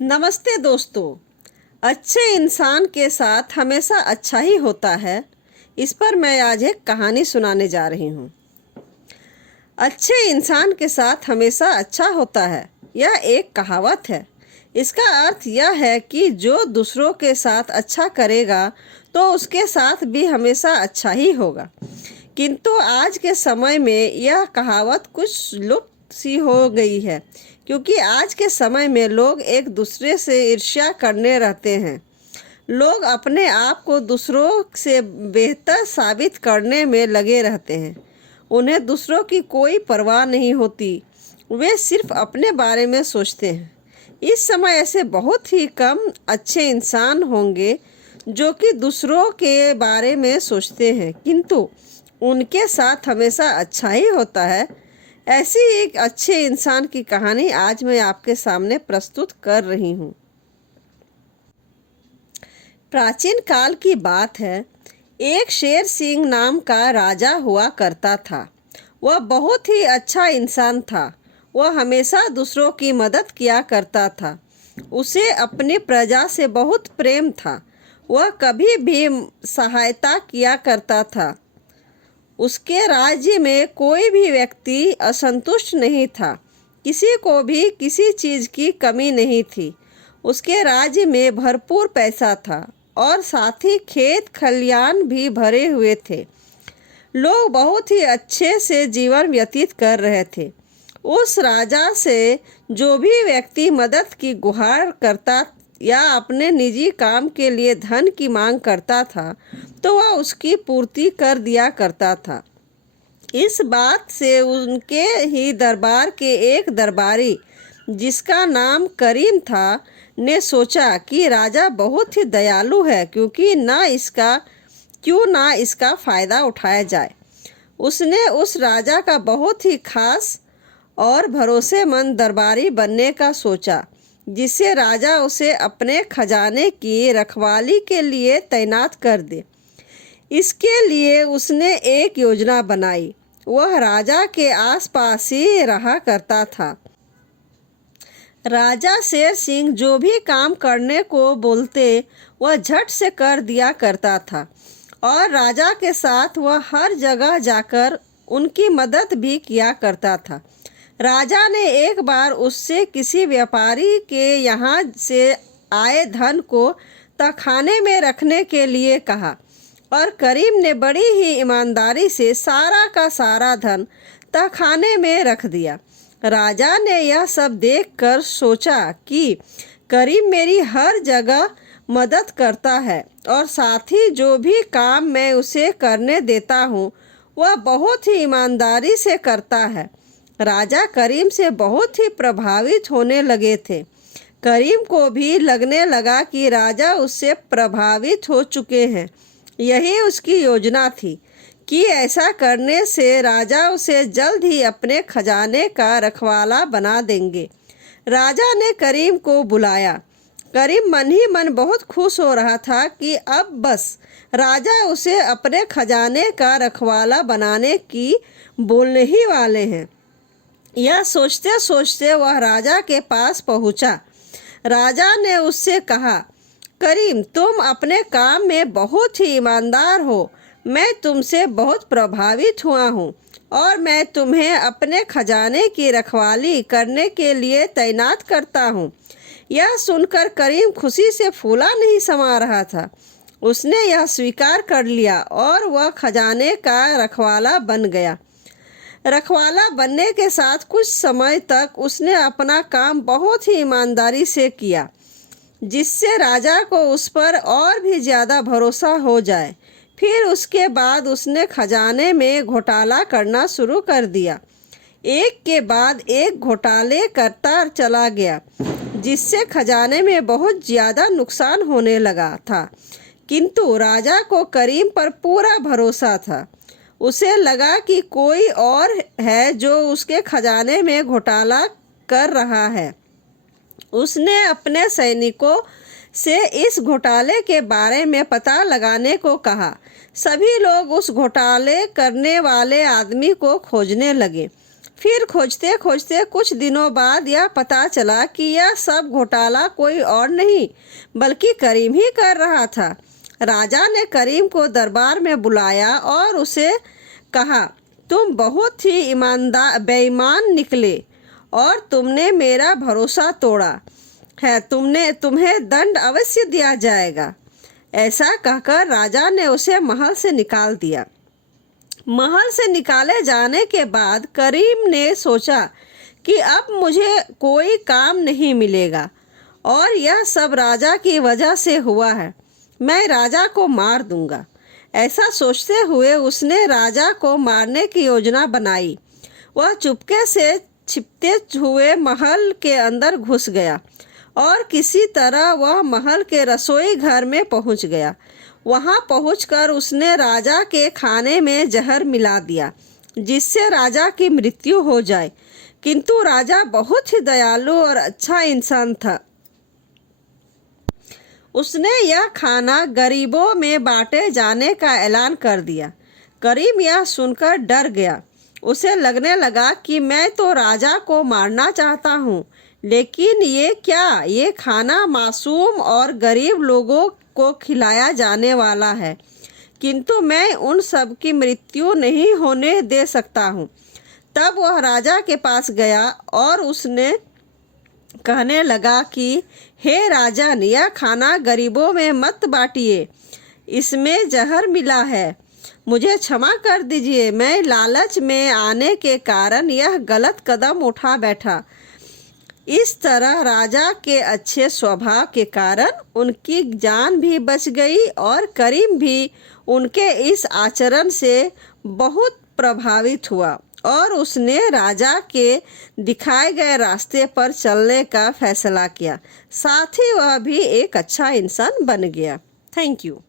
नमस्ते दोस्तों। अच्छे इंसान के साथ हमेशा अच्छा ही होता है। इस पर मैं आज एक कहानी सुनाने जा रही हूँ। अच्छे इंसान के साथ हमेशा अच्छा होता है, यह एक कहावत है। इसका अर्थ यह है कि जो दूसरों के साथ अच्छा करेगा तो उसके साथ भी हमेशा अच्छा ही होगा। किंतु आज के समय में यह कहावत कुछ लुप्त सी हो गई है, क्योंकि आज के समय में लोग एक दूसरे से ईर्ष्या करने रहते हैं। लोग अपने आप को दूसरों से बेहतर साबित करने में लगे रहते हैं। उन्हें दूसरों की कोई परवाह नहीं होती, वे सिर्फ अपने बारे में सोचते हैं। इस समय ऐसे बहुत ही कम अच्छे इंसान होंगे जो कि दूसरों के बारे में सोचते हैं, किंतु उनके साथ हमेशा अच्छा ही होता है। ऐसी एक अच्छे इंसान की कहानी आज मैं आपके सामने प्रस्तुत कर रही हूँ। प्राचीन काल की बात है। एक शेर सिंह नाम का राजा हुआ करता था। वह बहुत ही अच्छा इंसान था। वह हमेशा दूसरों की मदद किया करता था। उसे अपनी प्रजा से बहुत प्रेम था। वह कभी भी सहायता किया करता था। उसके राज्य में कोई भी व्यक्ति असंतुष्ट नहीं था। किसी को भी किसी चीज़ की कमी नहीं थी। उसके राज्य में भरपूर पैसा था और साथ ही खेत खलियान भी भरे हुए थे। लोग बहुत ही अच्छे से जीवन व्यतीत कर रहे थे। उस राजा से जो भी व्यक्ति मदद की गुहार करता या अपने निजी काम के लिए धन की मांग करता था, तो वह उसकी पूर्ति कर दिया करता था। इस बात से उनके ही दरबार के एक दरबारी, जिसका नाम करीम था, ने सोचा कि राजा बहुत ही दयालु है, क्यों ना इसका फ़ायदा उठाया जाए। उसने उस राजा का बहुत ही खास और भरोसेमंद दरबारी बनने का सोचा, जिससे राजा उसे अपने खजाने की रखवाली के लिए तैनात कर दे। इसके लिए उसने एक योजना बनाई। वह राजा के आसपास ही रहा करता था। राजा शेर सिंह जो भी काम करने को बोलते वह झट से कर दिया करता था और राजा के साथ वह हर जगह जाकर उनकी मदद भी किया करता था। राजा ने एक बार उससे किसी व्यापारी के यहाँ से आए धन को तहखाने में रखने के लिए कहा और करीम ने बड़ी ही ईमानदारी से सारा का सारा धन तहखाने में रख दिया। राजा ने यह सब देखकर सोचा कि करीम मेरी हर जगह मदद करता है और साथ ही जो भी काम मैं उसे करने देता हूँ वह बहुत ही ईमानदारी से करता है। राजा करीम से बहुत ही प्रभावित होने लगे थे। करीम को भी लगने लगा कि राजा उससे प्रभावित हो चुके हैं। यही उसकी योजना थी कि ऐसा करने से राजा उसे जल्द ही अपने खजाने का रखवाला बना देंगे। राजा ने करीम को बुलाया। करीम मन ही मन बहुत खुश हो रहा था कि अब बस राजा उसे अपने खजाने का रखवाला बनाने की बोलने ही वाले हैं। यह सोचते सोचते वह राजा के पास पहुंचा। राजा ने उससे कहा, करीम तुम अपने काम में बहुत ही ईमानदार हो। मैं तुमसे बहुत प्रभावित हुआ हूँ और मैं तुम्हें अपने खजाने की रखवाली करने के लिए तैनात करता हूँ। यह सुनकर करीम खुशी से फूला नहीं समा रहा था। उसने यह स्वीकार कर लिया और वह खजाने का रखवाला बन गया। रखवाला बनने के साथ कुछ समय तक उसने अपना काम बहुत ही ईमानदारी से किया, जिससे राजा को उस पर और भी ज़्यादा भरोसा हो जाए। फिर उसके बाद उसने खजाने में घोटाला करना शुरू कर दिया। एक के बाद एक घोटाले करता चला गया, जिससे खजाने में बहुत ज़्यादा नुकसान होने लगा था। किंतु राजा को करीम पर पूरा भरोसा था। उसे लगा कि कोई और है जो उसके खजाने में घोटाला कर रहा है। उसने अपने सैनिकों से इस घोटाले के बारे में पता लगाने को कहा। सभी लोग उस घोटाले करने वाले आदमी को खोजने लगे। फिर खोजते खोजते कुछ दिनों बाद यह पता चला कि यह सब घोटाला कोई और नहीं बल्कि करीम ही कर रहा था। राजा ने करीम को दरबार में बुलाया और उसे कहा, तुम बहुत ही ईमानदार बेईमान निकले और तुमने मेरा भरोसा तोड़ा है। तुम्हें दंड अवश्य दिया जाएगा। ऐसा कहकर राजा ने उसे महल से निकाल दिया। महल से निकाले जाने के बाद करीम ने सोचा कि अब मुझे कोई काम नहीं मिलेगा और यह सब राजा की वजह से हुआ है। मैं राजा को मार दूंगा। ऐसा सोचते हुए उसने राजा को मारने की योजना बनाई। वह चुपके से छिपते हुए महल के अंदर घुस गया और किसी तरह वह महल के रसोई घर में पहुंच गया। वहां पहुंचकर उसने राजा के खाने में जहर मिला दिया जिससे राजा की मृत्यु हो जाए। किंतु राजा बहुत ही दयालु और अच्छा इंसान था। उसने यह खाना गरीबों में बांटे जाने का ऐलान कर दिया। करीम यह सुनकर डर गया। उसे लगने लगा कि मैं तो राजा को मारना चाहता हूँ, लेकिन ये क्या, ये खाना मासूम और गरीब लोगों को खिलाया जाने वाला है, किंतु मैं उन सब की मृत्यु नहीं होने दे सकता हूँ। तब वह राजा के पास गया और उसने कहने लगा कि हे राजन, यह खाना गरीबों में मत बांटिए, इसमें जहर मिला है। मुझे क्षमा कर दीजिए, मैं लालच में आने के कारण यह गलत कदम उठा बैठा। इस तरह राजा के अच्छे स्वभाव के कारण उनकी जान भी बच गई और करीम भी उनके इस आचरण से बहुत प्रभावित हुआ और उसने राजा के दिखाए गए रास्ते पर चलने का फैसला किया। साथ ही वह भी एक अच्छा इंसान बन गया। Thank you.